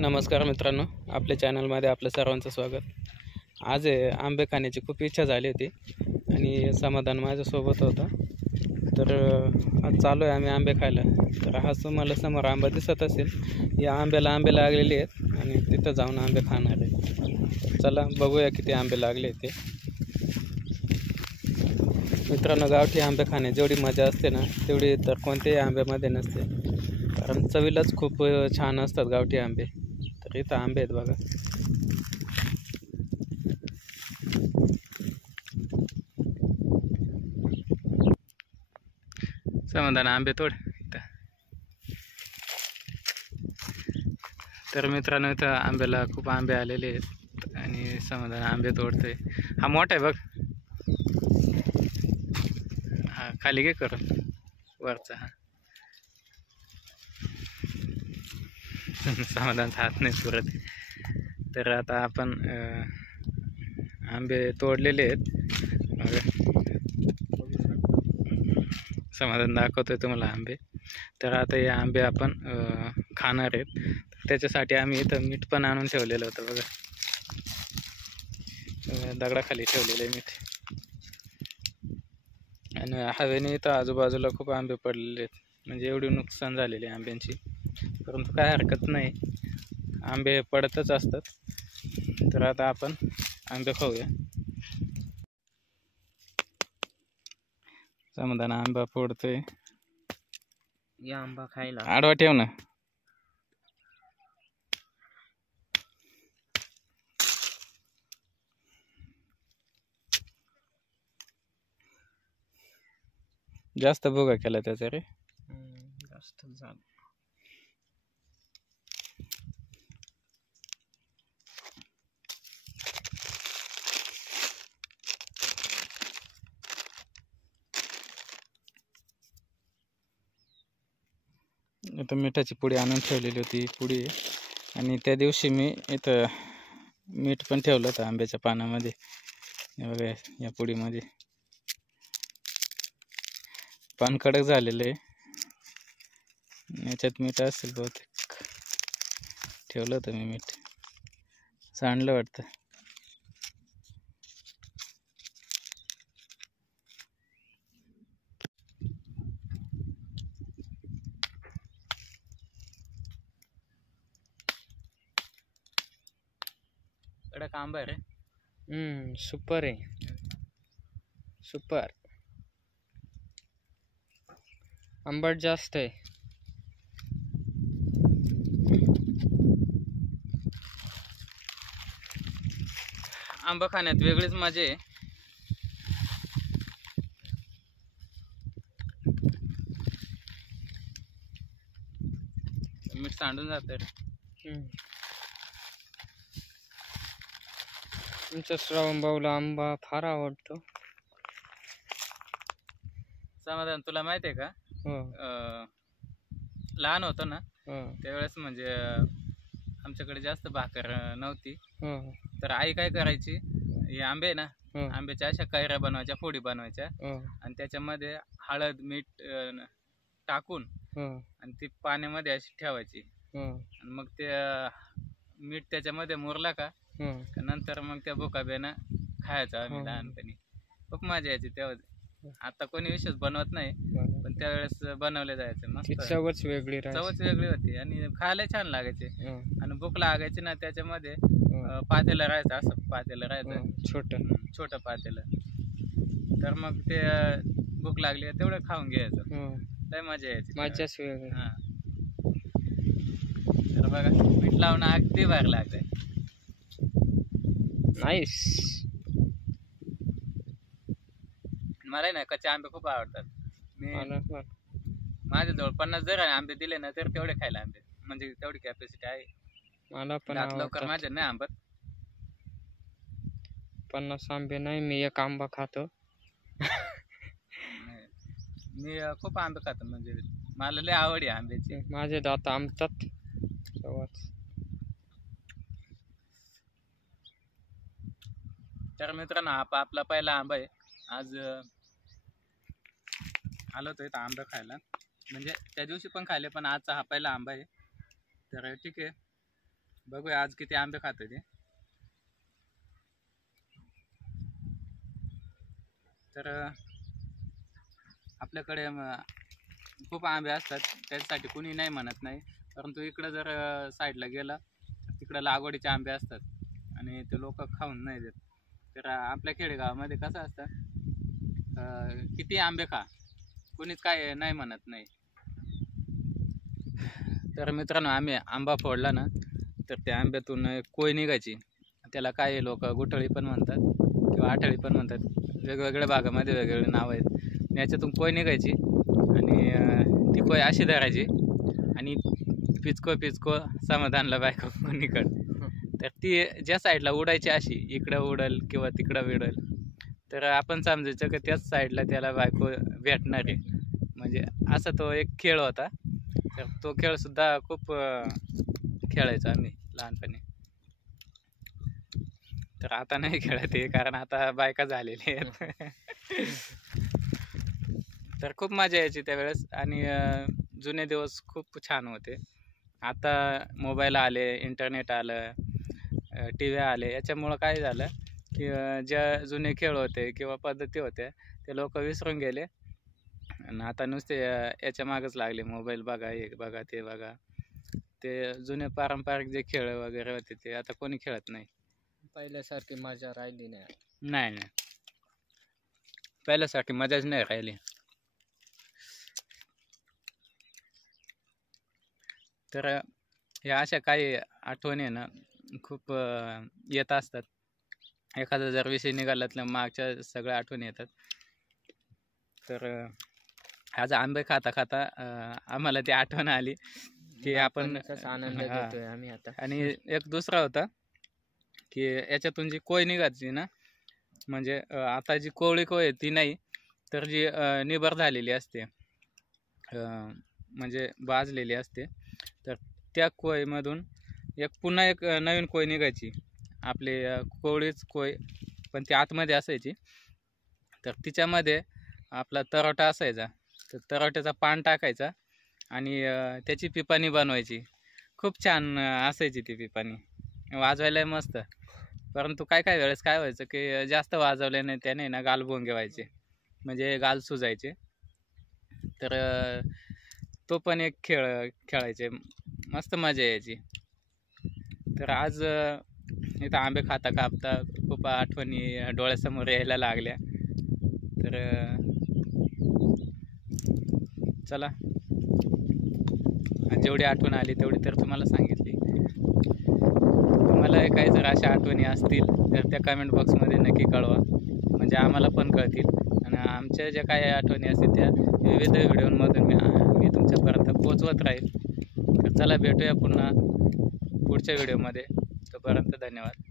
नमस्कार मित्रांनो, आपल्या चॅनलमध्ये आपलं सर्वांचं स्वागत. आज आंबे खाण्याची खूप इच्छा झाली होती आणि समाधान माझ्यासोबत होता. तर आज चालू आहे आम्ही आंबे खायला. तर हा तुम्हाला समोर आंबा दिसत असेल, या आंब्याला आंबे लागलेले आहेत आणि तिथं जाऊन आंबे खाणार आहे. चला बघूया किती आंबे लागले ते. मित्रांनो, गावठी आंबे खाण्याची जेवढी मजा असते ना, तेवढी तर कोणत्याही आंब्यामध्ये नसते. कारण चवीलाच खूप छान असतात गावठी आंबे. तर इथं आंबे आहेत बघा. समाधान आंबे तोड इथं. तर मित्रांनो, इथं आंब्याला खूप आंबे आलेले आहेत आणि समाधान आंबे तोडतोय. हा मोठा आहे बघ. हा खाली घे करून वरचा. हा समाधानचा हात नाही पुरत. तर आता आपण आंबे तोडलेले आहेत. समाधान दाखवतोय तुम्हाला आंबे. तर आता हे आंबे आपण खाणार आहेत. त्याच्यासाठी आम्ही इथं मीठ पण आणून ठेवलेलं होतं बघा. दगडाखाली ठेवलेलं आहे मीठ. आणि हवेने इथं आजूबाजूला खूप आंबे पडलेले आहेत, म्हणजे एवढी नुकसान झालेली आहे आंब्यांची. परंतु काय हरकत नाही, आंबे पडतच असतात. तर आता आपण आंबे खाऊया. समाधान आंबा फोडतोय. या आंबा खायला. आडवा ठेव ना. जास्त भोगा केला त्याचा रे. जास्त झालं. इथं मिठाची पुडी आणून ठेवलेली होती पुडी. आणि त्या दिवशी मी इथं मीठ पण ठेवलं होतं आंब्याच्या पानामध्ये. बघा या पुडीमध्ये पान कडक झालेलं आहे. याच्यात मीठ असेल बहुतेक. ठेवलं होतं मी मीठ, सांडलं वाटतं. कडक आंबा आहे रे. सुपर आहे. सुपर आंबट जास्त आहे. आंबा खाण्यात वेगळीच मजा आहे. मीठ सांडून जातं रे. तुमच्या श्रावण भाऊला आंबा फार आवडतो. समाधान, तुला माहिती आहे का, लहान होतो ना त्यावेळेस म्हणजे आमच्याकडे जास्त भाकर नव्हती. तर आई काय करायची, हे आंबे ना, आंब्याच्या अशा कैऱ्या बनवायच्या, फोडी बनवायच्या आणि त्याच्यामध्ये हळद मीठ टाकून आणि ती पाण्यामध्ये अशी ठेवायची. आणि मग ते मीठ त्याच्यामध्ये मुरला का नंतर मग त्या भुकाब्यानं खायचं आम्ही लहानपणी. खूप मजा यायची तेव्हा. आता कोणी विशेष बनवत नाही, पण त्यावेळेस बनवले जायचे. मस्त चवच वेगळी होती आणि खायला छान लागायचे. आणि भूक लागायची ना, त्याच्यामध्ये पातेलं राहायचं, असं पातेलं राहायचं, छोटं पातेलं. तर मग ते भूक लागली तेवढं खाऊन घ्यायचं. लय मजा यायची. मजाच वेगळी. हा, तर बघा मीठ लावणं अगदी भारी लागतंय. नाईस. मला ना कच्चे आंबे खूप आवडतात. मी माझ्याजवळ 50 जर आंबे दिले ना, तर तेवढे खायला आंबे, म्हणजे तेवढी कॅपॅसिटी आहे. मला पण लवकर माझ्या नाही आंबत. 50 आंबे नाही, मी एक आंबा खातो. मी खूप आंबे खातो, म्हणजे मला लय आवड आहे आंब्याची. माझे दात आंबतात. तर मित्रांनो, आपला पहिला आंबा आहे. आज आलो होतो इथं आंबे खायला, म्हणजे त्या दिवशी पण खाल्ले, पण आजचा हा पहिला आंबा आहे. तर ठीक आहे, बघूया आज किती आंबे खाते ते. तर आपल्याकडे खूप आंबे असतात, त्याच्यासाठी कुणी नाही म्हणत नाही. परंतु इकडं जर साईडला गेलं तर तिकडं लागवडीचे आंबे असतात आणि ते लोक खाऊन नाही देत. तर आपल्या खेडेगावामध्ये कसं असतं, किती आंबे खा, कुणीच काय नाही म्हणत नाही. तर मित्रांनो, आम्ही आंबा फोडला ना तर त्या आंब्यातून कोय निघायची. त्याला काही लोक गुठळी पण म्हणतात किंवा आठळी पण म्हणतात, वेगवेगळ्या भागामध्ये वेगवेगळे नाव आहेत. याच्यातून कोय निघायची आणि ती कोय अशी धरायची आणि पिचको समाधानला बायको निकड. तर ती ज्या साईडला उडायची अशी, इकडं उडल किंवा तिकडं उडल, तर आपण समजायचं की त्याच साईडला त्याला बायको भेटणार आहे. म्हणजे असा तो एक खेळ होता. तर तो खेळसुद्धा खूप खेळायचो आम्ही लहानपणी. तर आता नाही खेळत आहे, कारण आता बायका झालेली आहेत. तर खूप मजा यायची त्यावेळेस आणि जुने दिवस खूप छान होते. आता मोबाईल आले, इंटरनेट आलं, टी व्ही आले, याच्यामुळं काय झालं की ज्या जुने खेळ होते किंवा पद्धती होत्या ते लोक विसरून गेले आणि आता नुसते याच्या मागच लागले. मोबाईल बघा, हे बघा, ते बघा. ते जुने पारंपरिक जे खेळ वगैरे होते ते आता कोणी खेळत नाही. पहिल्यासारखी मजा राहिली नाही. नाही, पहिल्यासारखी मजाच नाही राहिली. तर ह्या अशा काही आठवणी आहे ना खूप येत असतात. एखादा जर विषय निघाला तर मागच्या सगळ्या आठवणी येतात. तर आज आंबे खाता खाता आम्हाला ती आठवण आली की आपण आनंद घेतोय आम्ही आता. आणि एक दुसरा होता की याच्यातून जी कोय निघायची ना, म्हणजे आता जी कोवळी कोय आहे ती नाही, तर जी निबर झालेली असते, म्हणजे भाजलेली असते, तर त्या कोयमधून पुन्हा एक नवीन कोय निघायची. आपली कोवळीच कोय, पण ती आतमध्ये असायची. तर तिच्यामध्ये आपला तरोटा असायचा. तर तरोट्याचा पान टाकायचा आणि त्याची पिपाणी बनवायची. खूप छान असायची ती पिपाणी, वाजवायला मस्त. परंतु काय वेळेस काय व्हायचं की जास्त वाजवल्याने त्याने ना गाल भोंगे व्हायचे, म्हणजे गाल सुजायचे. तर तो पण एक खेळ खेळायचे, मस्त मजा यायची. तर आज इथं आंबे खाता खाता खूप आठवणी डोळ्यासमोर यायला लागल्या. तर चला, जेवढी आठवण आली तेवढी तर तुम्हाला सांगितली. तुम्हाला काही जर अशा आठवणी असतील तर त्या कमेंट बॉक्समध्ये नक्की कळवा, म्हणजे आम्हाला पण कळतील. आणि आमच्या ज्या काही आठवणी असतील त्या विविध व्हिडिओमधून मी तुमच्यापर्यंत पोचवत राहील. तर चला, भेटूया पुन्हा पुढच्या व्हिडिओमध्ये. तोपर्यंत धन्यवाद.